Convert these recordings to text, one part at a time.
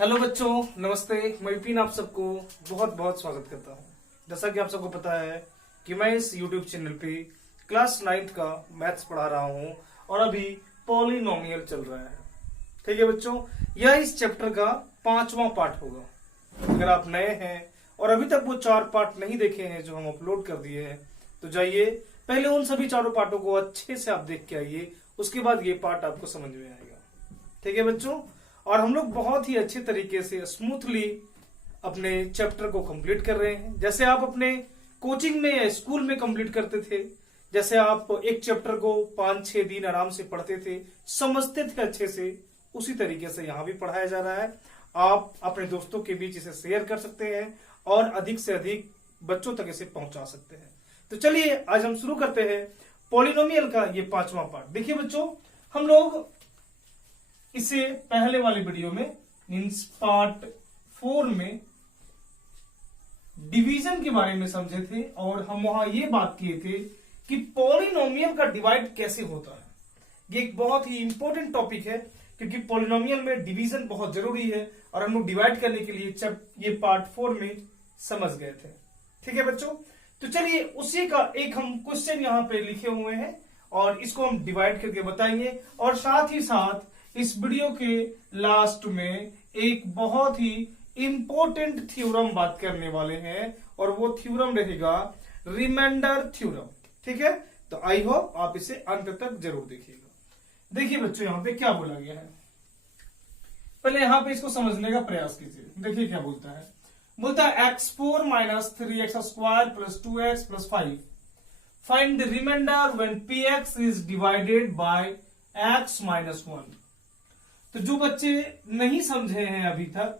Hello बच्चों, नमस्ते। मैं विपिन आप सबको बहुत बहुत स्वागत करता हूं। जैसा कि आप सबको पता है कि मैं इस YouTube चैनल पे क्लास 9th का मैथ्स पढ़ा रहा हूं और अभी पॉलिनोमियल चल रहा है। ठीक है बच्चों, यह इस चैप्टर का 5वां पार्ट होगा। अगर आप नए हैं और अभी तक वो 4 पार्ट नहीं देखे हैं जो हम अपलोड कर दिए हैं, तो जाइए पहले उन सभी चारों पार्टों को अच्छे से आप देख के आइए, उसके बाद ये पार्ट आपको समझ में आएगा। ठीक है बच्चों, और हम लोग बहुत ही अच्छे तरीके से स्मूथली अपने चैप्टर को कंप्लीट कर रहे हैं। जैसे आप अपने कोचिंग में या स्कूल में कंप्लीट करते थे, जैसे आप एक चैप्टर को 5-6 दिन आराम से पढ़ते थे, समझते थे अच्छे से, उसी तरीके से यहाँ भी पढ़ाया जा रहा है। आप अपने दोस्तों के बीच इसे शेयर कर सकते हैं और अधिक से अधिक बच्चों तक इसे पहुंचा सकते हैं। तो चलिए आज हम शुरू करते हैं पॉलिनोमियल का ये 5वां पार्ट। देखिए बच्चों, हम लोग इसे पहले वाले वीडियो में मीन्स पार्ट 4 में डिवीजन के बारे में समझे थे और हम वहां ये बात किए थे कि पॉलिनोमियल का डिवाइड कैसे होता है। ये एक बहुत ही इंपॉर्टेंट टॉपिक है क्योंकि पॉलिनोमियल में डिवीजन बहुत जरूरी है और हम लोग डिवाइड करने के लिए जब ये पार्ट 4 में समझ गए थे। ठीक है बच्चों, तो चलिए उसी का एक हम क्वेश्चन यहाँ पे लिखे हुए हैं और इसको हम डिवाइड करके बताएंगे और साथ ही साथ इस वीडियो के लास्ट में एक बहुत ही इंपॉर्टेंट थ्योरम बात करने वाले हैं और वो थ्योरम रहेगा रिमाइंडर थ्योरम। ठीक है, तो आई होप आप इसे अंत तक जरूर देखिएगा। देखिए बच्चों, यहां पे क्या बोला गया है, पहले यहां पे इसको समझने का प्रयास कीजिए। देखिए क्या बोलता है, बोलता है x4 minus 3x square plus 2x plus 5 find the remainder when px is divided by x minus 1। तो जो बच्चे नहीं समझे हैं अभी तक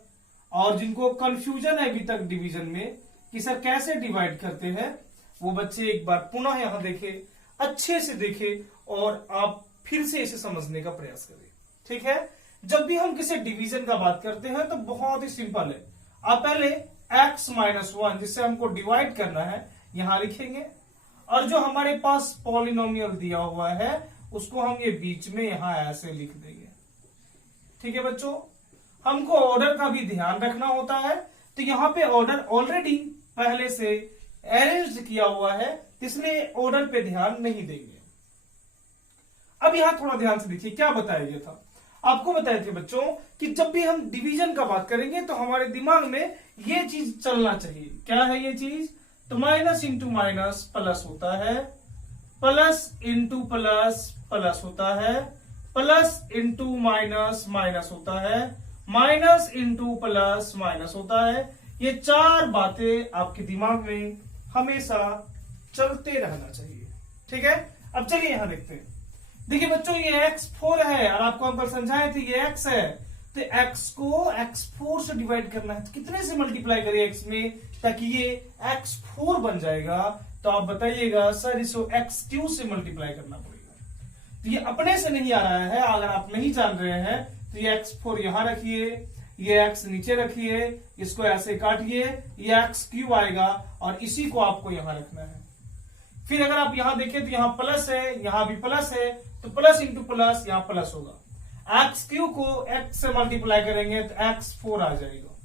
और जिनको कंफ्यूजन है अभी तक डिवीजन में कि सर कैसे डिवाइड करते हैं, वो बच्चे एक बार पुनः यहां देखें, अच्छे से देखें और आप फिर से इसे समझने का प्रयास करें। ठीक है, जब भी हम किसी डिवीजन का बात करते हैं तो बहुत ही सिंपल है। आप पहले x माइनस 1 जिससे हमको डिवाइड करना है यहां लिखेंगे और जो हमारे पास पॉलिनोमियल दिया हुआ है उसको हम ये बीच में यहां ऐसे लिख देंगे। ठीक है बच्चों, हमको ऑर्डर का भी ध्यान रखना होता है, तो यहां पे ऑर्डर ऑलरेडी पहले से अरेंज किया हुआ है, इसलिए ऑर्डर पे ध्यान नहीं देंगे। अब यहां थोड़ा ध्यान से देखिए क्या बताया गया था। आपको बताए थे बच्चों कि जब भी हम डिवीजन का बात करेंगे तो हमारे दिमाग में ये चीज चलना चाहिए। क्या है ये चीज? तो माइनस इंटू माइनस प्लस होता है, प्लस इंटू प्लस प्लस होता है, प्लस इंटू माइनस माइनस होता है, माइनस इंटू प्लस माइनस होता है। ये 4 बातें आपके दिमाग में हमेशा चलते रहना चाहिए। ठीक है, अब चलिए यहां देखते हैं। देखिए बच्चों, ये x4 है और आपको अंकल समझाए थे ये x है, तो x को x4 से डिवाइड करना है। तो कितने से मल्टीप्लाई करिए x में ताकि ये x4 बन जाएगा? तो आप बताइएगा सर इसको x3 से मल्टीप्लाई करना पड़ेगा। तो ये अपने से नहीं आ रहा है, अगर आप नहीं जान रहे हैं तो ये x4 यहां रखिए, ये x नीचे रखिए, इसको ऐसे काटिए, ये x3 आएगा और इसी को आपको यहां रखना है। फिर अगर आप यहां देखें तो यहां प्लस है, यहां भी प्लस है, तो प्लस इंटू प्लस यहां प्लस होगा। x3 को x से मल्टीप्लाई करेंगे तो x4 आ जाएगा।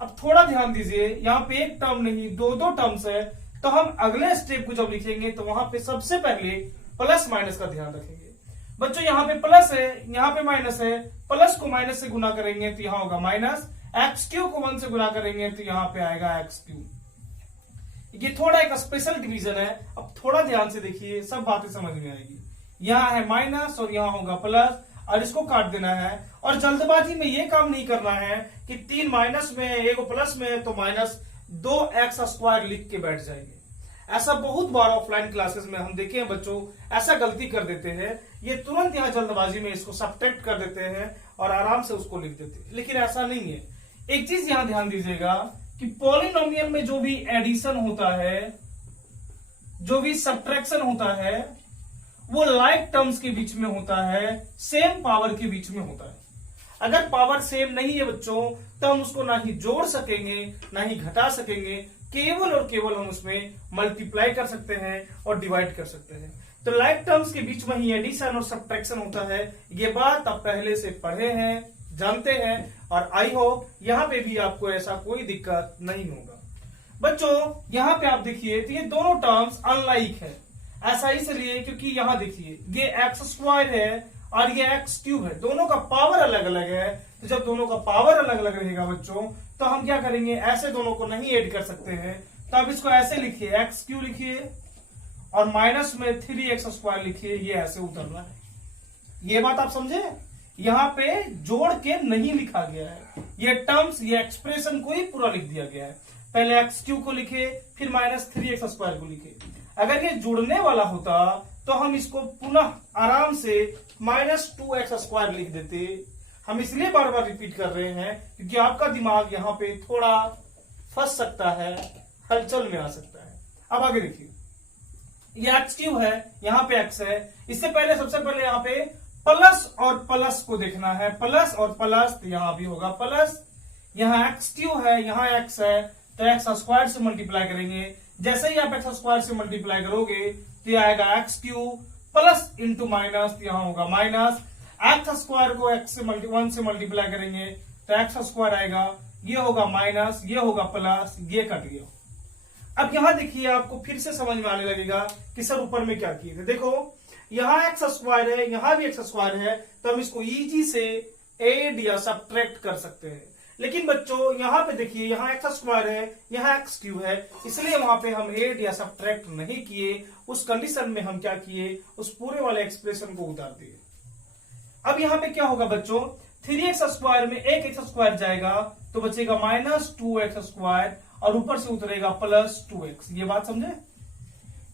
अब थोड़ा ध्यान दीजिए, यहां पे एक टर्म नहीं 2 टर्म्स है, तो हम अगले स्टेप को जब लिखेंगे तो वहां पे सबसे पहले प्लस माइनस का ध्यान रखेंगे। बच्चों यहाँ पे प्लस है, यहाँ पे माइनस है, प्लस को माइनस से गुना करेंगे तो यहाँ होगा माइनस, x3 को 1 से गुना करेंगे तो यहाँ पे आएगा x3। ये थोड़ा एक स्पेशल डिवीजन है, अब थोड़ा ध्यान से देखिए, सब बातें समझ में आएगी। यहाँ है माइनस और यहाँ होगा प्लस और इसको काट देना है और जल्दबाजी में ये काम नहीं करना है कि 3 माइनस में है, 1 प्लस में है तो माइनस 2x स्क्वायर लिख के बैठ जाएंगे। ऐसा बहुत बार ऑफलाइन क्लासेस में हम देखे हैं बच्चों ऐसा गलती कर देते हैं, ये तुरंत यहाँ जल्दबाजी में इसको सब्ट्रैक्ट कर देते हैं और आराम से उसको लिख देते हैं, लेकिन ऐसा नहीं है। एक चीज यहां ध्यान दीजिएगा कि पॉलिनोमियल में जो भी एडिशन होता है, जो भी सब्ट्रैक्शन होता है, वो लाइक टर्म्स के बीच में होता है, सेम पावर के बीच में होता है। अगर पावर सेम नहीं है बच्चों तो हम उसको ना ही जोड़ सकेंगे ना ही घटा सकेंगे, केवल और केवल हम उसमें मल्टीप्लाई कर सकते हैं और डिवाइड कर सकते हैं। तो लाइक टर्म्स के बीच में ही एडिशन और सब्ट्रैक्शन होता है। ये बात आप पहले से पढ़े हैं, जानते हैं और आई होप यहाँ पे भी आपको ऐसा कोई दिक्कत नहीं होगा। बच्चों यहाँ पे आप देखिए तो ये दोनों टर्म्स अनलाइक है। ऐसा इसलिए क्योंकि यहाँ देखिए ये एक्स स्क्वायर है और ये एक्स क्यूब है, दोनों का पावर अलग अलग है। तो जब दोनों का पावर अलग अलग रहेगा बच्चों तो हम क्या करेंगे, ऐसे दोनों को नहीं ऐड कर सकते हैं, तो आप इसको ऐसे लिखिए, एक्स क्यू लिखिए और माइनस में 3x स्क्वायर लिखिए, ये ऐसे उतरना है। ये बात आप समझे, यहाँ पे जोड़ के नहीं लिखा गया है, ये टर्म्स ये एक्सप्रेशन को ही पूरा लिख दिया गया है। पहले एक्स क्यू को लिखे फिर माइनस 3x स्क्वायर को लिखे। अगर ये जुड़ने वाला होता तो हम इसको पुनः आराम से माइनस 2x स्क्वायर लिख देते। हम इसलिए बार बार रिपीट कर रहे हैं क्योंकि आपका दिमाग यहाँ पे थोड़ा फंस सकता है, हलचल में आ सकता है। अब आगे देखिए, ये एक्स क्यूब है, यहाँ पे एक्स है। इससे पहले सबसे पहले यहाँ पे प्लस और प्लस को देखना है, प्लस और प्लस, तो यहाँ भी होगा प्लस। यहाँ एक्स क्यूब है, यहाँ एक्स है, तो एक्स स्क्वायर से मल्टीप्लाई करेंगे। जैसे ही आप एक्स स्क्वायर से मल्टीप्लाई करोगे तो ये आएगा x cube plus into minus, यहाँ होगा माइनस। एक्स स्क्वायर को एक्स से 1 से मल्टीप्लाई करेंगे तो एक्स स्क्वायर आएगा, ये होगा माइनस, ये होगा प्लस, ये कट गया। अब यहाँ देखिए आपको फिर से समझ में आने लगेगा कि सर ऊपर में क्या किए थे। देखो यहाँ एक्स स्क्वायर है, यहाँ भी एक्स स्क्वायर है, तो हम इसको इजी से एड या सब्ट्रैक्ट कर सकते हैं। लेकिन बच्चों यहाँ पे देखिए, यहाँ एक्स स्क्वायर है, यहाँ एक्स क्यूब है, इसलिए वहां पे हम एड या सब्ट्रैक्ट नहीं किए। उस कंडीशन में हम क्या किए, उस पूरे वाले एक्सप्रेशन को उतार दिए। अब यहाँ पे क्या होगा बच्चों, 3x स्क्वायर में एक एक्स स्क्वायर जाएगा तो बचेगा माइनस 2x स्क्वायर और ऊपर से उतरेगा प्लस 2x। ये बात समझे।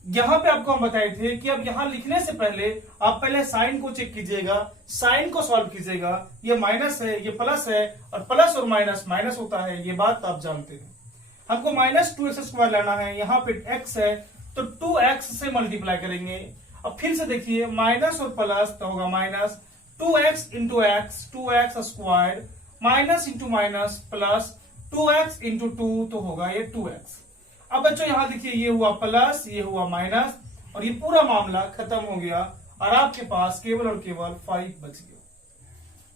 यहाँ पे आपको हम बताए थे कि अब यहाँ लिखने से पहले आप पहले साइन को चेक कीजिएगा, साइन को सॉल्व कीजिएगा। ये माइनस है, ये प्लस है, और प्लस और माइनस माइनस होता है, ये बात आप जानते हैं। हमको माइनस 2x स्क्वायर लेना है, यहाँ पे x है तो 2x से मल्टीप्लाई करेंगे। अब फिर से देखिए माइनस और प्लस तो होगा minus 2x into x, 2x square minus into minus plus 2x into 2 तो होगा ये 2x। अब बच्चों यहाँ देखिए, ये हुआ प्लस, ये हुआ माइनस, और ये पूरा मामला खत्म हो गया और आपके पास केवल और केवल 5 बच गया।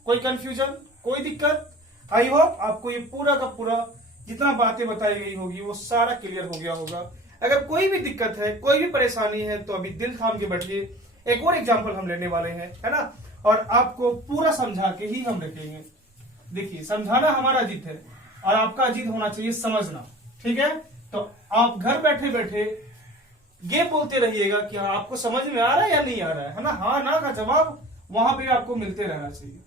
कोई कंफ्यूजन, कोई दिक्कत? आई होप आपको ये पूरा का पूरा जितना बातें बताई गई होगी वो सारा क्लियर हो गया होगा। अगर कोई भी दिक्कत है, कोई भी परेशानी है तो अभी दिल थाम के बैठिए। एक और एग्जाम्पल हम लेने वाले हैं, है ना, और आपको पूरा समझा के ही हम रखेंगे। देखिए समझाना हमारा जिद है और आपका जिद होना चाहिए समझना, ठीक है। तो आप घर बैठे बैठे ये बोलते रहिएगा कि हाँ आपको समझ में आ रहा है या नहीं आ रहा है ना। हाँ ना का जवाब वहां पे आपको मिलते रहना चाहिए।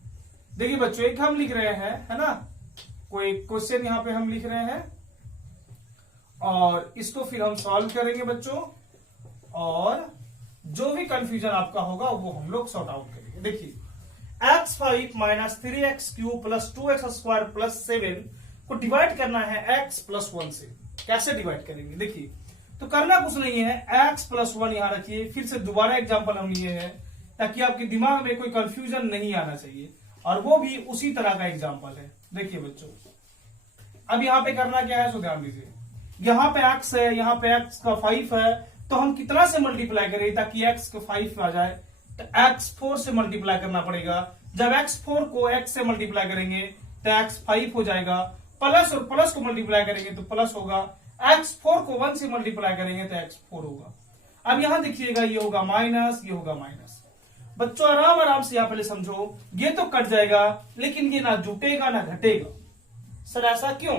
देखिए बच्चों, एक हम लिख रहे हैं, है ना, कोई क्वेश्चन यहाँ पे हम लिख रहे हैं और इसको फिर हम सॉल्व करेंगे बच्चों, और जो भी कंफ्यूजन आपका होगा वो हम लोग सॉर्ट आउट करेंगे। देखिए x5 minus 3x cube plus 2x square plus 7 को डिवाइड करना है x प्लस 1 से। कैसे डिवाइड करेंगे देखिए, तो करना कुछ नहीं है, x प्लस 1 यहां रखिए। फिर से दोबारा एग्जांपल हम लिए हैं ताकि आपके दिमाग में कोई कंफ्यूजन नहीं आना चाहिए, और वो भी उसी तरह का एग्जांपल है। देखिए बच्चों, अब यहाँ पे करना क्या है सो ध्यान दीजिए। यहाँ पे x है, यहाँ पे x का 5 है, तो हम कितना से मल्टीप्लाई करें ताकि x का 5 आ जाए, तो x4 से मल्टीप्लाई करना पड़ेगा। जब x4 को x से मल्टीप्लाई करेंगे तो x 5 हो जाएगा, प्लस और प्लस को मल्टीप्लाई करेंगे तो प्लस होगा, x4 को 1 से मल्टीप्लाई करेंगे तो x4 होगा। अब यहां देखिएगा, ये होगा माइनस, ये होगा माइनस। बच्चों आराम आराम से यहाँ पहले समझो, ये तो कट जाएगा लेकिन ये ना जुटेगा ना घटेगा। सर ऐसा क्यों?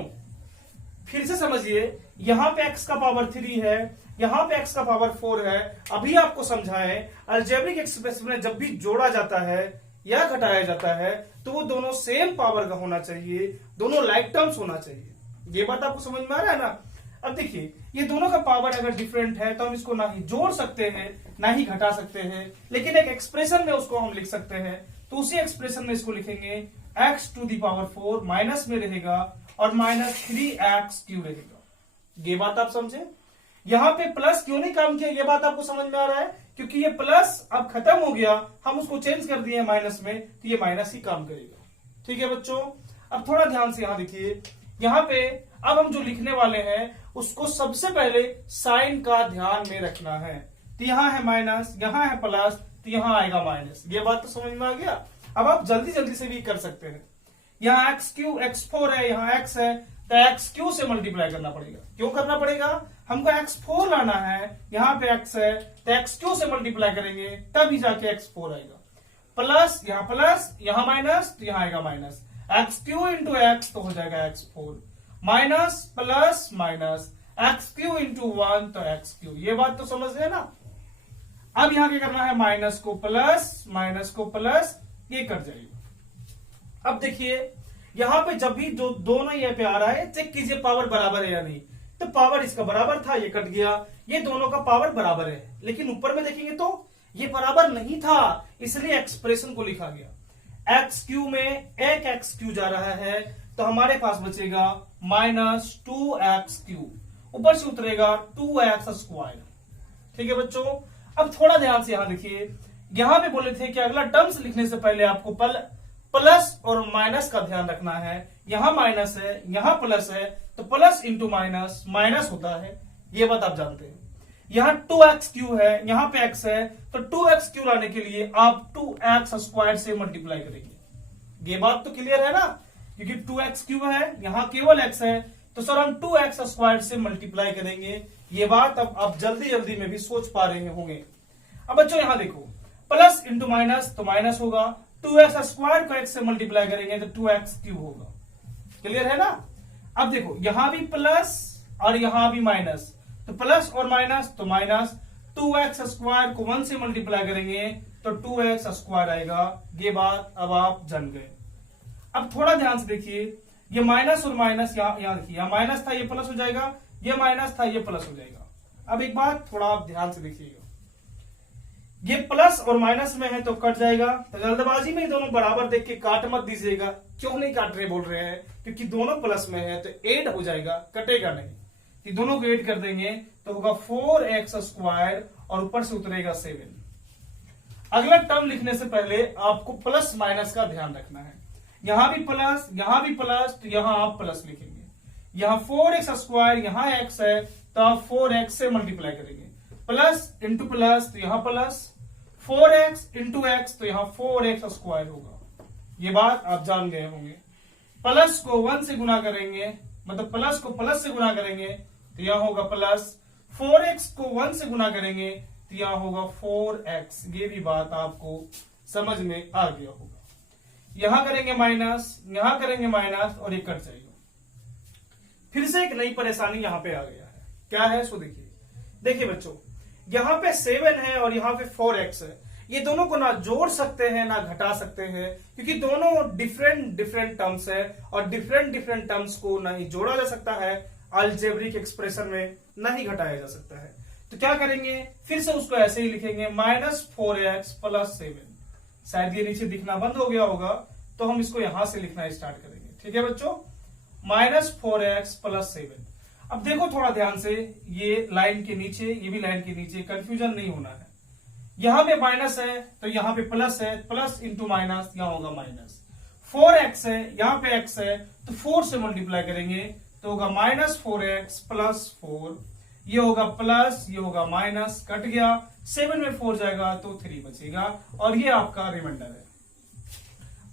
फिर से समझिए, यहाँ पे x का पावर 3 है, यहाँ पे x का पावर 4 है। अभी आपको समझाएं, अलजेब्रिक एक्सप्रेशन में जब भी जोड़ा जाता है या घटाया जाता है तो वो दोनों सेम पावर का होना चाहिए, दोनों लाइक टर्म्स होना चाहिए। ये बात आपको समझ में आ रहा है ना। अब देखिए, ये दोनों का पावर अगर डिफरेंट है तो हम इसको ना ही जोड़ सकते हैं ना ही घटा सकते हैं, लेकिन एक एक्सप्रेशन में उसको हम लिख सकते हैं। तो उसी एक्सप्रेशन में इसको लिखेंगे x to the power 4 minus में रहेगा और माइनस 3x क्यूब रहेगा। ये बात आप समझे। यहाँ पे प्लस क्यों नहीं काम किया, ये बात आपको समझ में आ रहा है, क्योंकि ये प्लस अब खत्म हो गया, हम उसको चेंज कर दिए माइनस में, तो ये माइनस ही काम करेगा। ठीक है बच्चों, अब थोड़ा ध्यान से यहाँ देखिए, यहाँ पे अब हम जो लिखने वाले हैं उसको सबसे पहले साइन का ध्यान में रखना है। तो यहाँ है माइनस, यहाँ है प्लस, तो यहाँ आएगा माइनस। ये बात तो समझ में आ गया। अब आप जल्दी जल्दी से भी कर सकते हैं। यहाँ x4 है, यहाँ x है, तो x से मल्टीप्लाई करना पड़ेगा। क्यों करना पड़ेगा? हमको x4 लाना है, यहाँ पे x है, तो x से मल्टीप्लाई करेंगे तभी जाके x4 आएगा। प्लस, यहाँ माइनस, तो यहाँ आएगा माइनस। x3 इंटू एक्स तो हो जाएगा x4, minus plus minus, x3 into 1 तो x3। ये बात तो समझ गए ना? अब यहाँ क्या करना है, माइनस को प्लस, ये कट जाएगा। अब देखिए यहां पे जब भी जो दोनों ये पे आ रहा है, चेक कीजिए पावर बराबर है या नहीं। तो पावर इसका बराबर था, ये कट गया, ये दोनों का पावर बराबर है। लेकिन ऊपर में देखेंगे तो ये बराबर नहीं था, इसलिए एक्सप्रेशन को लिखा गया। x3 में एक x3 जा रहा है, तो हमारे पास बचेगा -2x3, ऊपर से उतरेगा 2x²। ठीक है बच्चों, अब थोड़ा ध्यान से यहां देखिए, यहां पे बोले थे कि अगला टर्म्स लिखने से पहले आपको प्लस और माइनस का ध्यान रखना है। यहां माइनस है, यहां प्लस है, तो प्लस इंटू माइनस होता है, ये बात आप जानते हैं। यहां 2x3 है, यहां पे x है, तो 2x3 लाने के लिए आप 2x² से मल्टीप्लाई करेंगे। ये बात तो क्लियर है ना? क्योंकि 2x3 है, यहां केवल x है, तो सर हम 2x² से मल्टीप्लाई करेंगे। ये बात अब आप जल्दी में भी सोच पा रहे होंगे। अब बच्चों यहां देखो, प्लस इंटू माइनस तो माइनस होगा, 2x² को x से मल्टीप्लाई करेंगे तो 2x³ होगा। क्लियर है ना? अब देखो यहां भी प्लस और यहां भी माइनस, तो प्लस और माइनस तो माइनस, 2x² को 1 से मल्टीप्लाई करेंगे तो 2x² आएगा। ये बात अब आप जान गए। अब थोड़ा ध्यान से देखिए, ये माइनस और माइनस यहां देखिए, यहां माइनस था, ये प्लस हो जाएगा, ये माइनस था, ये प्लस हो जाएगा। अब एक बात थोड़ा आप ध्यान से देखिएगा, ये प्लस और माइनस में है तो कट जाएगा। तो जल्दबाजी में दोनों बराबर देख के काट मत दीजिएगा। क्यों नहीं काट रहे बोल रहे हैं? क्योंकि दोनों प्लस में है तो ऐड हो जाएगा, कटेगा नहीं। कि दोनों को ऐड कर देंगे तो होगा 4x² और ऊपर से उतरेगा 7। अगला टर्म लिखने से पहले आपको प्लस माइनस का ध्यान रखना है। यहां भी प्लस, तो यहां आप प्लस लिखेंगे। यहां 4x², यहां x है, तो आप 4x से मल्टीप्लाई करेंगे। प्लस इंटू प्लस तो यहां प्लस, 4x इंटू x तो यहां 4x² होगा। ये बात आप जान गए होंगे। प्लस को 1 से गुना करेंगे, मतलब प्लस को प्लस से गुना करेंगे तो यहां होगा प्लस, 4x को 1 से गुना करेंगे तो यहां होगा 4x। ये भी बात आपको समझ में आ गया होगा। यहां करेंगे माइनस, यहां करेंगे माइनस और ये कट जाएगा। फिर से एक नई परेशानी यहां पे आ गया है। क्या है सो देखिए बच्चों, यहां पे 7 है और यहां पे 4x है। ये दोनों को ना जोड़ सकते हैं ना घटा सकते हैं, क्योंकि दोनों डिफरेंट टर्म्स है और डिफरेंट टर्म्स को ना ही जोड़ा जा सकता है अलजेब्रिक एक्सप्रेशन में, ना ही घटाया जा सकता है। तो क्या करेंगे, फिर से उसको ऐसे ही लिखेंगे, -4x + 7। शायद ये नीचे दिखना बंद हो गया होगा, तो हम इसको यहां से लिखना स्टार्ट करेंगे। ठीक है बच्चों, -4x + 7। अब देखो थोड़ा ध्यान से, ये लाइन के नीचे, ये भी लाइन के नीचे, कंफ्यूजन नहीं होना है। यहां पे माइनस है तो यहां पे प्लस है, प्लस इंटू माइनस, यहां होगा माइनस। 4x है, यहां पे x है, तो 4 से मल्टीप्लाई करेंगे तो होगा -4x + 4। ये होगा प्लस, ये होगा माइनस, कट गया, 7 में 4 जाएगा तो 3 बचेगा, और ये आपका रिमाइंडर है।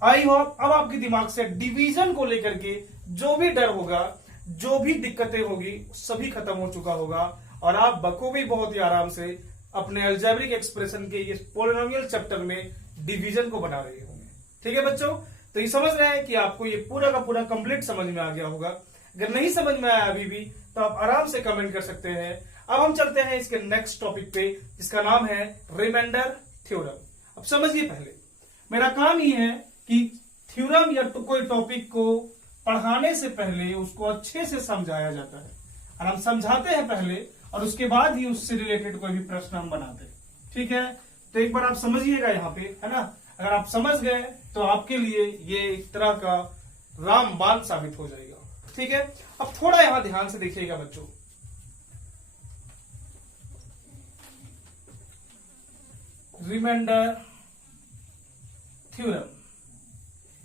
आई होप अब आपके दिमाग से डिवीजन को लेकर के जो भी डर होगा, जो भी दिक्कतें होगी, सभी खत्म हो चुका होगा, और आप बखूबी बहुत ही आराम से अपने अलजेब्रिक एक्सप्रेशन के ये पॉलिनोमियल चैप्टर में डिवीजन को बना रहे होंगे। ठीक है बच्चों, तो ये समझ रहे हैं कि आपको ये पूरा का पूरा कंप्लीट समझ में आ गया होगा। अगर नहीं समझ में आया अभी भी तो आप आराम से कमेंट कर सकते हैं। अब हम चलते हैं इसके नेक्स्ट टॉपिक पे, जिसका नाम है रिमाइंडर थ्योरम। अब समझिए, पहले मेरा काम ये है कि थ्योरम या कोई टॉपिक को पढ़ाने से पहले उसको अच्छे से समझाया जाता है, और हम समझाते हैं पहले, और उसके बाद ही उससे रिलेटेड कोई भी प्रश्न हम बनाते हैं। ठीक है, तो एक बार आप समझिएगा यहाँ पे, है ना। अगर आप समझ गए तो आपके लिए ये एक तरह का रामबाण साबित हो जाएगा। ठीक है, अब थोड़ा यहां ध्यान से देखिएगा बच्चों। रिमाइंडर थ्योरम,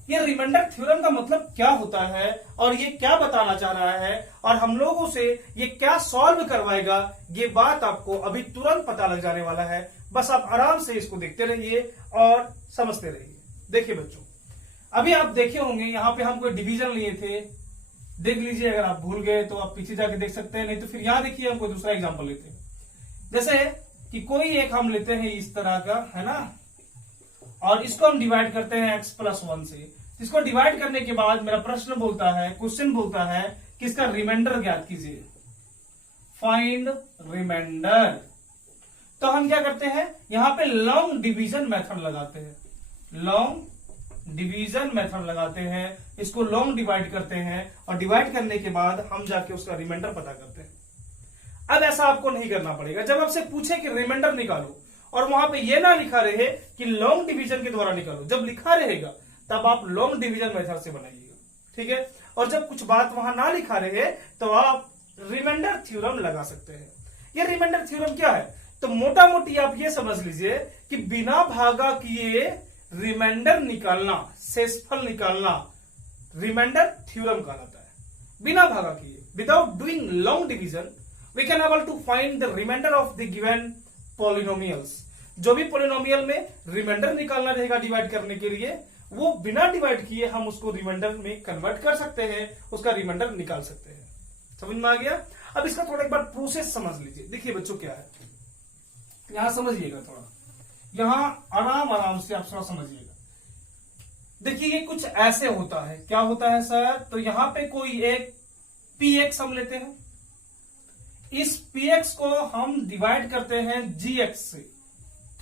ये रिमाइंडर थ्योरम का मतलब क्या होता है और ये क्या बताना चाह रहा है और हम लोगों से ये क्या सॉल्व करवाएगा, ये बात आपको अभी तुरंत पता लग जाने वाला है। बस आप आराम से इसको देखते रहिए और समझते रहिए। देखिए बच्चों, अभी आप देखे होंगे यहाँ पे हम कोई डिवीजन लिए थे, देख लीजिए, अगर आप भूल गए तो आप पीछे जाके देख सकते हैं, नहीं तो फिर यहां देखिए हम कोई दूसरा एग्जांपल लेते हैं। जैसे कि कोई एक हम लेते हैं इस तरह का, है ना, और इसको हम डिवाइड करते हैं x+1 से। इसको डिवाइड करने के बाद मेरा प्रश्न बोलता है, क्वेश्चन बोलता है कि इसका रिमाइंडर ज्ञात कीजिए, फाइंड रिमाइंडर। तो हम क्या करते हैं, यहां पे लॉन्ग डिवीजन मेथड लगाते हैं, लॉन्ग डिवीजन मेथड लगाते हैं, इसको लॉन्ग डिवाइड करते हैं और डिवाइड करने के बाद हम जाके उसका रिमाइंडर पता करते हैं। अब ऐसा आपको नहीं करना पड़ेगा। जब आपसे पूछे कि रिमाइंडर निकालो और वहां पे ये ना लिखा रहे कि लॉन्ग डिवीजन के द्वारा निकालो, जब लिखा रहेगा तब आप लॉन्ग डिवीजन मेथड से बनाइएगा, ठीक है। और जब कुछ बात वहां ना लिखा रहे तो आप रिमाइंडर थ्योरम लगा सकते हैं। ये रिमाइंडर थ्योरम क्या है, तो मोटा मोटी आप ये समझ लीजिए कि बिना भागा किए रिमाइंडर निकालना, शेषफल निकालना, रिमाइंडर थ्योरम कहलाता है। बिना भागा किए, without doing long division we can able to find the remainder of the given polynomials. जो भी पॉलिनोमियल में रिमाइंडर निकालना रहेगा डिवाइड करने के लिए, वो बिना डिवाइड किए हम उसको रिमाइंडर में कन्वर्ट कर सकते हैं, उसका रिमाइंडर निकाल सकते हैं। समझ में आ गया। अब इसका थोड़ा एक बार प्रोसेस समझ लीजिए। देखिए बच्चों क्या है, यहां समझिएगा, थोड़ा यहां आराम से आप थोड़ा समझिएगा। देखिए ये कुछ ऐसे होता है, क्या होता है सर, तो यहां पे कोई एक px हम लेते हैं, इस px को हम डिवाइड करते हैं gx से।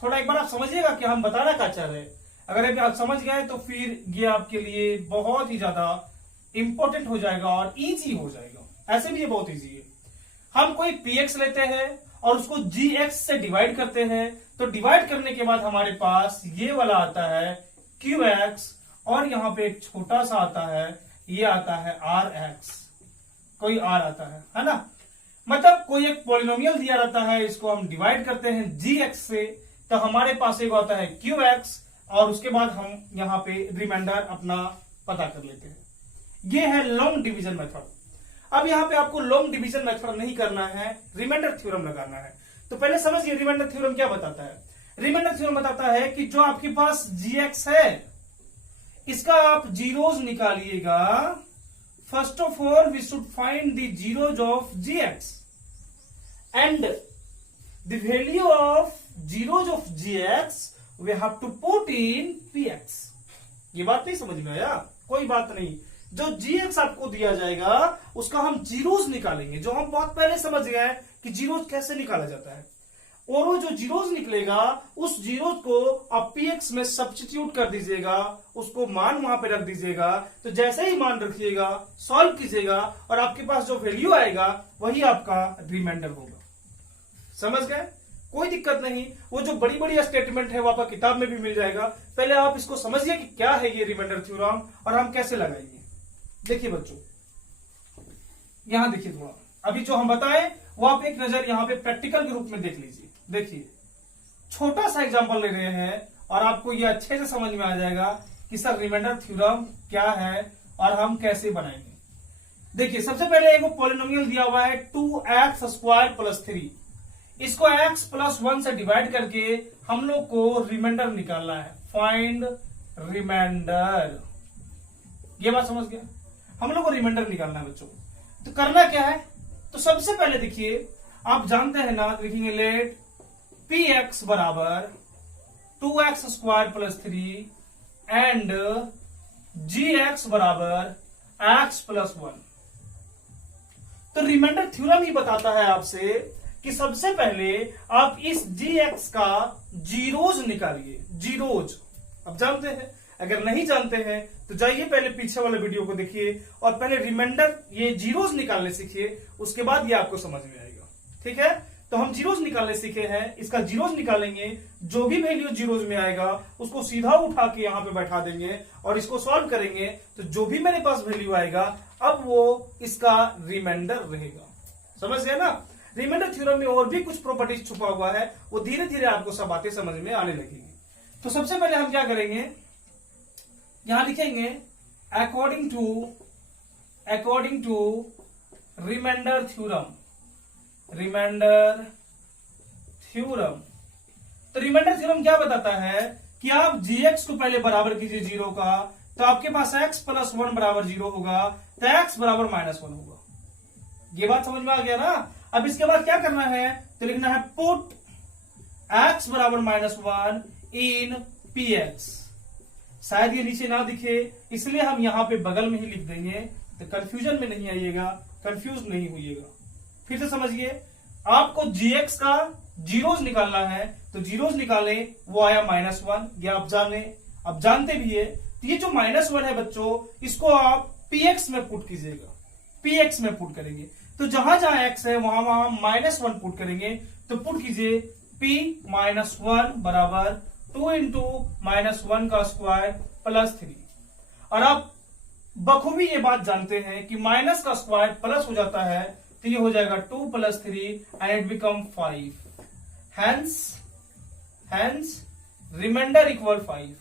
थोड़ा एक बार आप समझिएगा कि हम बताना क्या चाह रहे हैं। अगर अभी आप समझ गए तो फिर ये आपके लिए बहुत ही ज्यादा इंपॉर्टेंट हो जाएगा और इजी हो जाएगा। ऐसे भी ये बहुत इजी है। हम कोई px लेते हैं और उसको gx से डिवाइड करते हैं, तो डिवाइड करने के बाद हमारे पास ये वाला आता है qx और यहां पे एक छोटा सा आता है, ये आता है rx, कोई r आता है ना। मतलब कोई एक पॉलिनोमियल दिया रहता है, इसको हम डिवाइड करते हैं gx से, तो हमारे पास एक आता है qx और उसके बाद हम यहां पे रिमाइंडर अपना पता कर लेते हैं। ये है लॉन्ग डिवीजन मेथड। अब यहां पे आपको लॉन्ग डिवीजन मेथड नहीं करना है, रिमाइंडर थ्योरम लगाना है। तो पहले समझिए रिमाइंडर थ्योरम क्या बताता है। रिमाइंडर थ्योरम बताता है कि जो आपके पास gx है, इसका आप जीरोज निकालिएगा। First of all we should find the zeros of gx and the value of zeros of gx we have to put in px। ये बात नहीं समझ में आया, कोई बात नहीं। जो gx आपको दिया जाएगा उसका हम जीरोज निकालेंगे, जो हम बहुत पहले समझ गए हैं कि जीरोज कैसे निकाला जाता है। और वो जो जीरोज निकलेगा उस जीरोज को आप px में सब्स्टिट्यूट कर दीजिएगा, उसको मान वहां पे रख दीजिएगा। तो जैसे ही मान रखिएगा, सॉल्व कीजिएगा और आपके पास जो वैल्यू आएगा वही आपका रिमाइंडर होगा। समझ गए, कोई दिक्कत नहीं। वो जो बड़ी बड़ी स्टेटमेंट है वो आपका किताब में भी मिल जाएगा। पहले आप इसको समझिए कि क्या है ये रिमाइंडर थ्योरम और हम कैसे लगाएंगे। देखिए बच्चों, यहां देखिए थोड़ा, अभी जो हम बताएं वो आप एक नजर यहां पे प्रैक्टिकल के रूप में देख लीजिए। देखिए छोटा सा एग्जांपल ले रहे हैं और आपको ये अच्छे से समझ में आ जाएगा कि सर रिमाइंडर थ्योरम क्या है और हम कैसे बनाएंगे। देखिए सबसे पहले एक पॉलिनोमियल दिया हुआ है 2x² + 3। इसको x+1 से डिवाइड करके हम लोग को रिमाइंडर निकालना है, फाइंड रिमाइंडर। ये बात समझ गया, हम लोग को रिमाइंडर निकालना है बच्चों। तो करना क्या है, तो सबसे पहले देखिए आप जानते हैं ना, लिखेंगे लेट px बराबर 2x² + 3 एंड gx बराबर x+1। तो रिमाइंडर थ्योरम ही बताता है आपसे कि सबसे पहले आप इस gx का जीरोज निकालिए। जीरोज अब जानते हैं, अगर नहीं जानते हैं तो जाइए पहले पीछे वाले वीडियो को देखिए और पहले रिमाइंडर ये जीरोज निकालने सीखिए, उसके बाद ये आपको समझ में आएगा। ठीक है, तो हम जीरोज निकालने सीखे हैं, इसका जीरोज निकालेंगे। जो भी वैल्यू जीरोज में आएगा उसको सीधा उठा के यहां पे बैठा देंगे और इसको सॉल्व करेंगे। तो जो भी मेरे पास वैल्यू आएगा अब वो इसका रिमाइंडर रहेगा। समझ गए ना। रिमाइंडर थ्योरम में और भी कुछ प्रॉपर्टीज छुपा हुआ है, वो धीरे धीरे आपको सब बातें समझ में आने लगेंगी। तो सबसे पहले हम क्या करेंगे, यहां लिखेंगे according to remainder theorem. Remainder theorem, तो रिमाइंडर थ्योरम क्या बताता है कि आप gx को पहले बराबर कीजिए 0 का, तो आपके पास x प्लस 1 बराबर 0 होगा, तो x बराबर -1 होगा। ये बात समझ में आ गया ना। अब इसके बाद क्या करना है, तो लिखना है पुट x बराबर -1 इन px। शायद ये नीचे ना दिखे इसलिए हम यहां पे बगल में ही लिख देंगे, तो कंफ्यूजन में नहीं आइएगा, कंफ्यूज नहीं होइएगा। फिर से समझिए, आपको gx का जीरोज निकालना है, तो जीरोज निकाले, वो आया -1, ये आप जान लें, अब जानते भी है। तो ये जो -1 है बच्चों, इसको आप px में पुट कीजिएगा, px में पुट करेंगे, तो जहां जहां x है वहां वहां -1 पुट करेंगे। तो पुट कीजिए p -1 बराबर 2 इंटू -1 का स्क्वायर प्लस 3। और आप बखूबी ये बात जानते हैं कि माइनस का स्क्वायर प्लस हो जाता है, तो ये हो जाएगा 2 + 3 and it become 5। Hence remainder equal 5।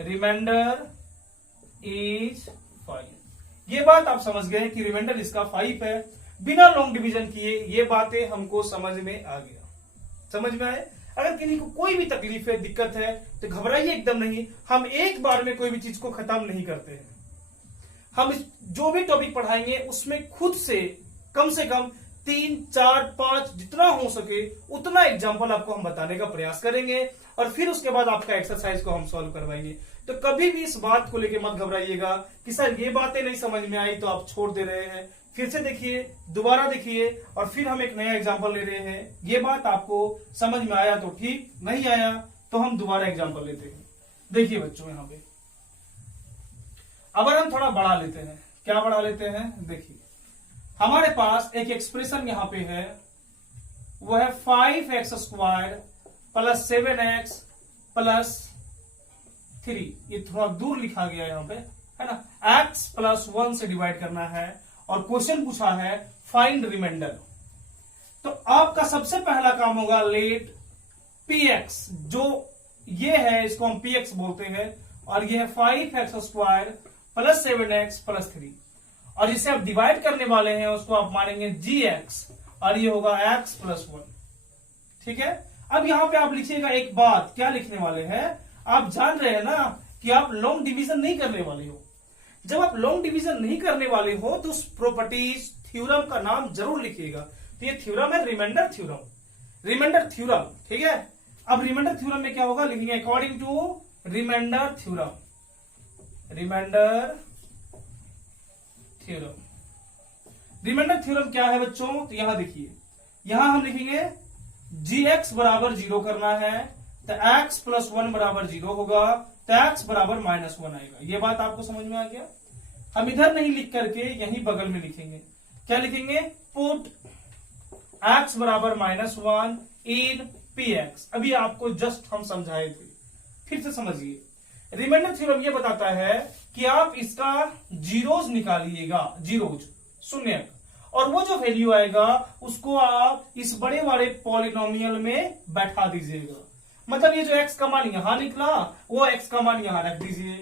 Remainder is 5। ये बात आप समझ गए कि रिमाइंडर इसका 5 है। बिना लॉन्ग डिवीजन किए ये बातें हमको समझ में आ गया। समझ में आए? अगर किसी को कोई भी तकलीफ है, दिक्कत है, तो घबराइए एकदम नहीं। हम एक बार में कोई भी चीज को खत्म नहीं करते हैं। हम जो भी टॉपिक पढ़ाएंगे उसमें खुद से कम 3, 4, 5 जितना हो सके उतना एग्जाम्पल आपको हम बताने का प्रयास करेंगे, और फिर उसके बाद आपका एक्सरसाइज को हम सॉल्व करवाएंगे। तो कभी भी इस बात को लेकर मत घबराइएगा कि सर ये बातें नहीं समझ में आई तो आप छोड़ दे रहे हैं। फिर से देखिए, दोबारा देखिए, और फिर हम एक नया एग्जाम्पल ले रहे हैं। ये बात आपको समझ में आया तो ठीक, नहीं आया तो हम दोबारा एग्जाम्पल लेते हैं। देखिए बच्चों, यहां पे अगर हम थोड़ा बढ़ा लेते हैं, क्या बढ़ा लेते हैं, देखिए हमारे पास एक एक्सप्रेशन यहां पे है, वो है 5x² प्लस 7x प्लस 3। ये थोड़ा दूर लिखा गया यहां पे, है ना। x प्लस 1 से डिवाइड करना है, और क्वेश्चन पूछा है फाइंड रिमाइंडर। तो आपका सबसे पहला काम होगा लेट px, जो ये है इसको हम px बोलते हैं, और ये है 5x² प्लस 7x प्लस 3, और जिसे आप डिवाइड करने वाले हैं उसको आप मानेंगे gx, और ये होगा x प्लस 1। ठीक है। अब यहां पे आप लिखिएगा एक बात, क्या लिखने वाले हैं, आप जान रहे हैं ना कि आप लॉन्ग डिवीजन नहीं करने वाले हो। जब आप लॉन्ग डिवीजन नहीं करने वाले हो तो उस प्रॉपर्टीज थ्योरम का नाम जरूर लिखिएगा। तो ये थ्योरम है रिमाइंडर थ्योरम, रिमाइंडर थ्योरम। ठीक है। अब रिमाइंडर थ्योरम में क्या होगा, लिखेंगे according to remainder theorem. Remainder theorem, remainder theorem क्या है बच्चों, तो यहां देखिए, यहां हम लिखेंगे gx बराबर 0 करना है, तो x प्लस 1 बराबर 0 होगा, तो x बराबर -1 आएगा। ये बात आपको समझ में आ गया। हम इधर नहीं लिख करके यहीं बगल में लिखेंगे, क्या लिखेंगे, पुट x बराबर -1 इन px। अभी आपको जस्ट हम समझाए थे, फिर से समझिए। रिमाइंडर थ्योरम ये बताता है कि आप इसका जीरोज निकालिएगा, जीरोज शून्य, और वो जो वैल्यू आएगा उसको आप इस बड़े बड़े पॉलिनोमियल में बैठा दीजिएगा। मतलब ये जो x का मान यहां निकला, वो x का मान यहां रख दीजिए।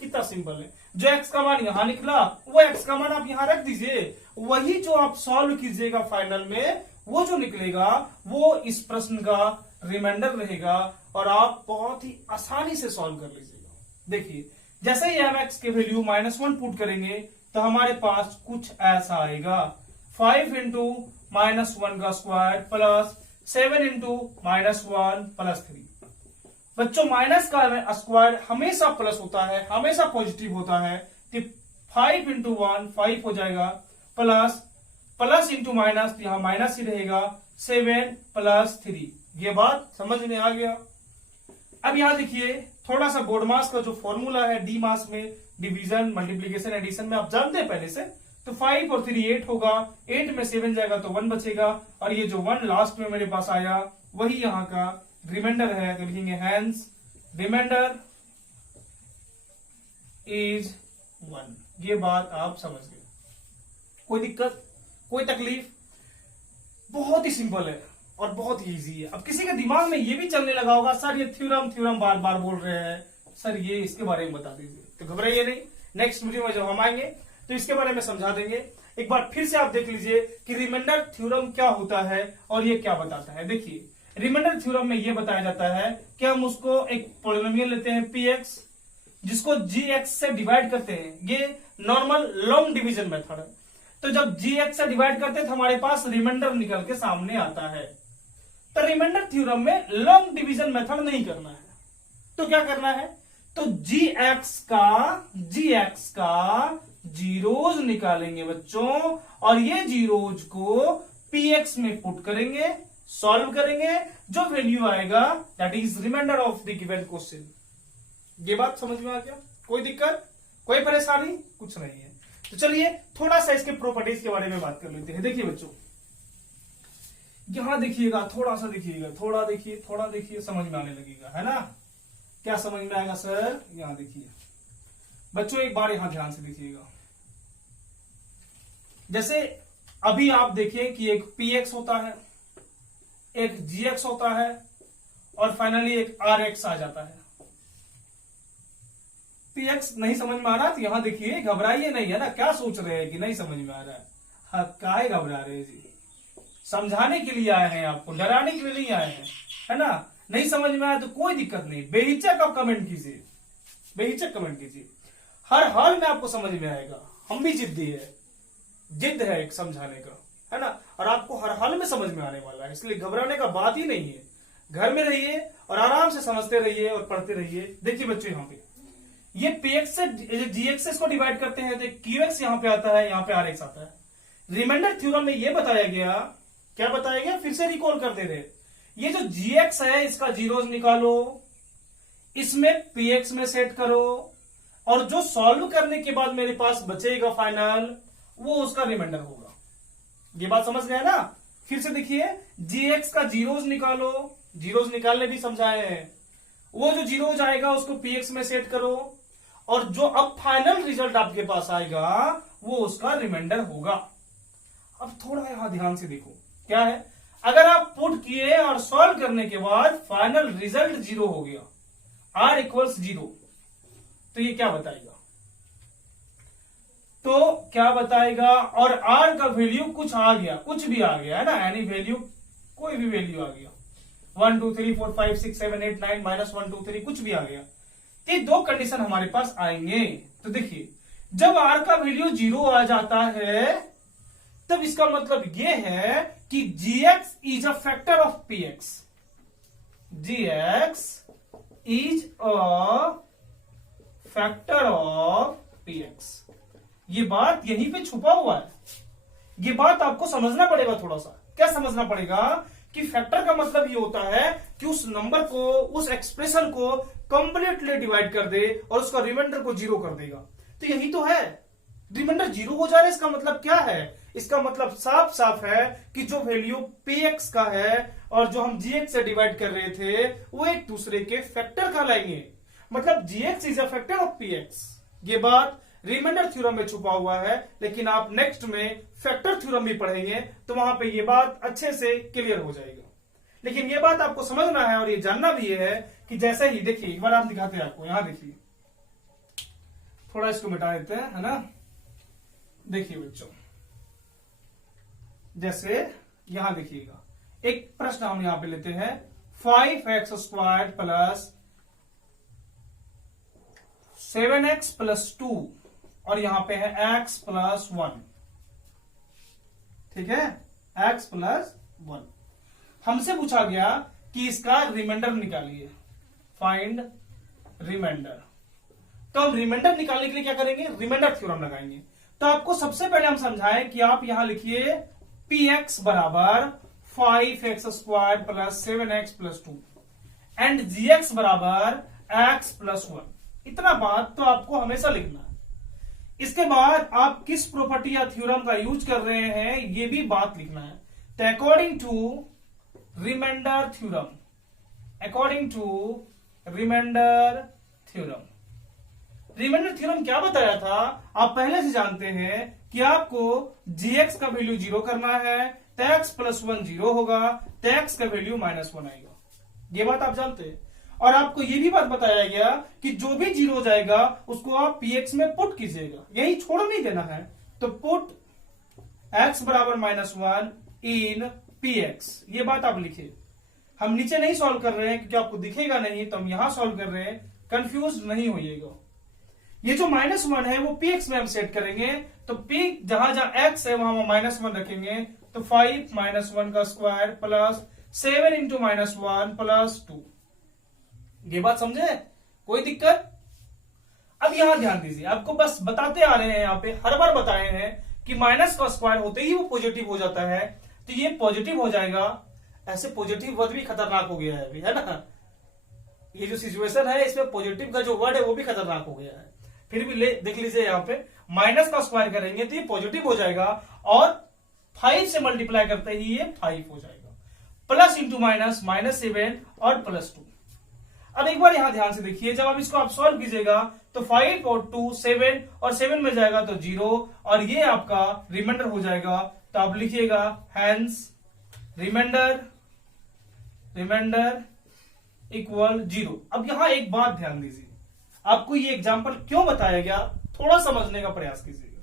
कितना सिंपल है। जो x का मान यहां निकला, वो x का मान आप यहां रख दीजिए। वही जो आप सॉल्व कीजिएगा फाइनल में, वो जो निकलेगा वो इस प्रश्न का रिमाइंडर रहेगा, और आप बहुत ही आसानी से सॉल्व कर लीजिएगा। देखिए, जैसे ही हम x के वैल्यू -1 पुट करेंगे तो हमारे पास कुछ ऐसा आएगा, 5 इंटू -1 का स्क्वायर प्लस 7 इंटू -1 प्लस 3। बच्चों, माइनस का स्क्वायर हमेशा प्लस होता है, हमेशा पॉजिटिव होता है। तो 5 इंटू 1 5 हो जाएगा, प्लस इंटू माइनस, यहां माइनस ही रहेगा, 7 प्लस 3। ये बात समझ में आ गया। अब यहां देखिए, थोड़ा सा बोर्ड मास का जो फॉर्मूला है, डी मास में डिवीजन, मल्टीप्लीकेशन, एडिशन में आप जानते हैं पहले से। तो 5 और 3 8 होगा, 8 में 7 जाएगा तो 1 बचेगा, और ये जो 1 लास्ट में मेरे पास आया वही यहां का रिमाइंडर है। तो लिखेंगे हैंस रिमाइंडर इज 1। ये बात आप समझ गए। कोई दिक्कत, कोई तकलीफ? बहुत ही सिंपल है और बहुत ही इजी है। अब किसी के दिमाग में ये भी चलने लगा होगा, सर ये थ्योरम बार बार बोल रहे हैं, सर ये इसके बारे में बता दीजिए। तो घबराइए नहीं, नेक्स्ट वीडियो में जब हम आएंगे तो इसके बारे में समझा देंगे। एक बार फिर से आप देख लीजिए कि रिमाइंडर थ्योरम क्या होता है और ये क्या बताता है। देखिए, रिमाइंडर थ्योरम में ये बताया जाता है कि हम उसको एक पॉलिनोमियल लेते हैं px, जिसको gx से डिवाइड करते हैं, ये नॉर्मल लॉन्ग डिवीजन मेथड है। तो जब gx से डिवाइड करते हैं तो हमारे पास रिमाइंडर निकल के सामने आता है। तो रिमाइंडर थ्योरम में लॉन्ग डिवीजन मेथड नहीं करना है, तो क्या करना है, तो gx का जीरोज निकालेंगे बच्चों, और ये जीरोज को px में पुट करेंगे, सॉल्व करेंगे, जो वैल्यू आएगा that is remainder of the given question. ये बात समझ में आ गया? कोई दिक्कत, कोई परेशानी? कुछ नहीं है। तो चलिए थोड़ा सा इसके प्रॉपर्टीज के बारे में बात कर लेते हैं। देखिए बच्चों, यहां देखिएगा, थोड़ा सा देखिएगा, थोड़ा देखिए, समझ में आने लगेगा, है ना? क्या समझ में आएगा सर? यहां देखिए बच्चों, एक बार यहां ध्यान से देखिएगा। जैसे अभी आप देखिए कि एक px होता है, एक gx होता है, और फाइनली एक rx आ जाता है। px नहीं समझ में आ रहा तो यहां देखिए, घबराइए नहीं, है ना? क्या सोच रहे हैं कि नहीं समझ में आ रहा है? हाँ, काहे घबरा रहे हैं जी? समझाने के लिए आए हैं, आपको डराने के लिए नहीं आए हैं, है ना? नहीं समझ में आया तो कोई दिक्कत नहीं, बेहिचक आप कमेंट कीजिए, बेहिचक कमेंट कीजिए, हर हाल में आपको समझ में आएगा। हम भी जिद्दी है, जिद है एक समझाने का, है ना? और आपको हर हाल में समझ में आने वाला है, इसलिए घबराने का बात ही नहीं है। घर में रहिए और आराम से समझते रहिए और पढ़ते रहिए। देखिए बच्चों, यहाँ पे ये px से gx को डिवाइड करते हैं तो qx यहाँ पे आता है, यहाँ पे rx आता है। रिमाइंडर थ्योरम में ये बताया गया, क्या बताया गया, फिर से रिकॉल कर दे रहे, ये जो gx है इसका जीरोज निकालो, इसमें px में सेट करो, और जो सॉल्व करने के बाद मेरे पास बचेगा फाइनल, वो उसका रिमाइंडर होगा। ये बात समझ गए ना? फिर से देखिए, gx का जीरोज निकालो, जीरोज निकालने भी समझाए हैं, वो जो जीरोज आएगा उसको px में सेट करो, और जो अब फाइनल रिजल्ट आपके पास आएगा वो उसका रिमाइंडर होगा। अब थोड़ा यहां ध्यान से देखो, क्या है, अगर आप पुट किए और सॉल्व करने के बाद फाइनल रिजल्ट 0 हो गया, r इक्वल्स 0, तो ये क्या बताएगा, तो क्या बताएगा, और r का वैल्यू कुछ आ गया, कुछ भी आ गया, है ना? एनी वैल्यू, कोई भी वैल्यू आ गया, 1 2 3 4 5 6 7 8 9 -1 2 3 कुछ भी आ गया। ये दो कंडीशन हमारे पास आएंगे। तो देखिए, जब r का वैल्यू 0 आ जाता है तब इसका मतलब ये है कि gx is a factor of px, gx is a factor of px। ये बात यहीं पे छुपा हुआ है, ये बात आपको समझना पड़ेगा थोड़ा सा। क्या समझना पड़ेगा कि फैक्टर का मतलब ये होता है कि उस नंबर को, उस एक्सप्रेशन को कंप्लीटली डिवाइड कर दे और उसका रिमाइंडर को 0 कर देगा। तो यही तो है, रिमाइंडर 0 हो जा रहा है, इसका मतलब क्या है, इसका मतलब साफ साफ है कि जो वैल्यू px का है और जो हम gx से डिवाइड कर रहे थे वो एक दूसरे के फैक्टर कहलाएंगे, मतलब gx is a factor of px। ये बात रिमाइंडर थ्योरम में छुपा हुआ है, लेकिन आप नेक्स्ट में फैक्टर थ्योरम भी पढ़ेंगे तो वहां पे ये बात अच्छे से क्लियर हो जाएगा। लेकिन ये बात आपको समझना है और ये जानना भी है कि जैसे ही, देखिए एक बार आप दिखाते हैं आपको, यहां देखिए, थोड़ा इसको मिटा देते हैं, है ना? देखिए बच्चों, जैसे यहां देखिएगा, एक प्रश्न हम यहां पे लेते हैं, 5x² प्लस 7x प्लस 2, और यहां पे है x प्लस 1, ठीक है, x प्लस 1। हमसे पूछा गया कि इसका रिमाइंडर निकालिए, फाइंड रिमाइंडर। तो हम रिमाइंडर निकालने के लिए क्या करेंगे, रिमाइंडर थ्योरम लगाएंगे। तो आपको सबसे पहले हम समझाएं कि आप यहां लिखिए px बराबर 5x² plus 7x plus 2 and gx बराबर x प्लस 1। इतना बात तो आपको हमेशा लिखना है। इसके बाद आप किस प्रॉपर्टी या थ्योरम का यूज कर रहे हैं ये भी बात लिखना है। तो according to remainder theorem, according to remainder theorem, remainder theorem क्या बताया था, आप पहले से जानते हैं कि आपको gx का वैल्यू 0 करना है, तो x प्लस 1 0 होगा, तो x का वैल्यू -1 आएगा। ये बात आप जानते हैं। और आपको ये भी बात बताया गया कि जो भी 0 हो जाएगा उसको आप px में पुट कीजिएगा, यही छोड़ नहीं देना है। तो पुट x बराबर -1 इन px, ये बात आप लिखिए। हम नीचे नहीं सॉल्व कर रहे हैं क्योंकि आपको दिखेगा नहीं, तो हम यहां सॉल्व कर रहे हैं, कंफ्यूज नहीं होइएगा। ये जो -1 है वो px में हम सेट करेंगे, तो p जहां जहां x है वहां -1 रखेंगे, तो 5 -1 का स्क्वायर प्लस 7 इंटू -1 प्लस 2। ये बात समझे? कोई दिक्कत? अब यहां ध्यान दीजिए, आपको बस बताते आ रहे हैं, यहां पे हर बार बताए हैं कि माइनस का स्क्वायर होते ही वो पॉजिटिव हो जाता है, तो ये पॉजिटिव हो जाएगा। ऐसे पॉजिटिव वर्ड भी खतरनाक हो गया है अभी, है ना? ये जो सिचुएशन है इसमें पॉजिटिव का जो वर्ड है वो भी खतरनाक हो गया है। फिर भी देख लीजिए, यहाँ पे माइनस का स्क्वायर करेंगे तो ये पॉजिटिव हो जाएगा, और 5 से मल्टीप्लाई करते ही ये 5 हो जाएगा। प्लस इंटू माइनस -7 और +2। अब एक बार यहां ध्यान से देखिए, जब आप इसको आप सॉल्व कीजिएगा तो 5 और 2 7, और 7 में जाएगा तो 0, और ये आपका रिमाइंडर हो जाएगा। तो आप लिखिएगा हैंस रिमाइंडर इक्वल 0। अब यहां एक बात ध्यान दीजिए, आपको ये एग्जांपल क्यों बताया गया, थोड़ा समझने का प्रयास कीजिएगा।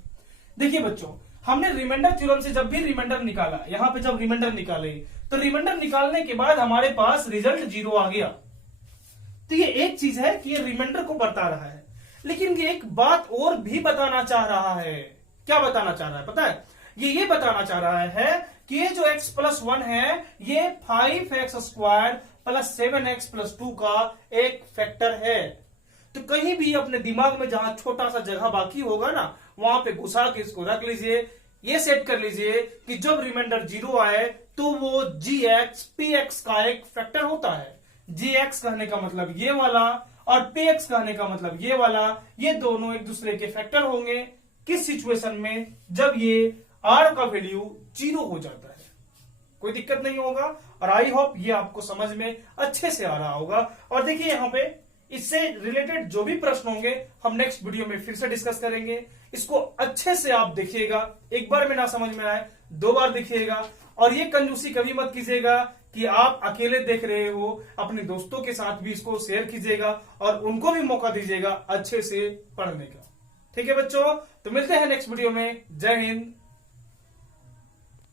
देखिए बच्चों, हमने रिमाइंडर थ्योरम से जब भी रिमाइंडर निकाला, यहां पे जब रिमाइंडर निकाले, तो रिमाइंडर निकालने के बाद हमारे पास रिजल्ट 0 आ गया। तो ये एक चीज है कि ये रिमाइंडर को बता रहा है, लेकिन ये एक बात और भी बताना चाह रहा है। क्या बताना चाह रहा है पता है? ये बताना चाह रहा है कि ये जो x + 1 है, ये 5x² + 7x + 2 का एक फैक्टर है। तो कहीं भी अपने दिमाग में जहां छोटा सा जगह बाकी होगा ना, वहां पे घुसा के इसको रख लीजिए। ये सेट कर लीजिए कि जब रिमाइंडर 0 आए तो वो gx px का एक फैक्टर होता है। gx कहने का मतलब ये वाला, और px कहने का मतलब ये वाला, ये दोनों एक दूसरे के फैक्टर होंगे। किस सिचुएशन में? जब ये r का वैल्यू 0 हो जाता है। कोई दिक्कत नहीं होगा, और आई होप ये आपको समझ में अच्छे से आ रहा होगा। और देखिए यहाँ पे इससे रिलेटेड जो भी प्रश्न होंगे हम नेक्स्ट वीडियो में फिर से डिस्कस करेंगे। इसको अच्छे से आप देखिएगा, एक बार में ना समझ में आए 2 बार देखिएगा। और ये कंजूसी कभी मत कीजिएगा कि आप अकेले देख रहे हो, अपने दोस्तों के साथ भी इसको शेयर कीजिएगा और उनको भी मौका दीजिएगा अच्छे से पढ़ने का। ठीक है बच्चों, तो मिलते हैं नेक्स्ट वीडियो में। जय हिंद।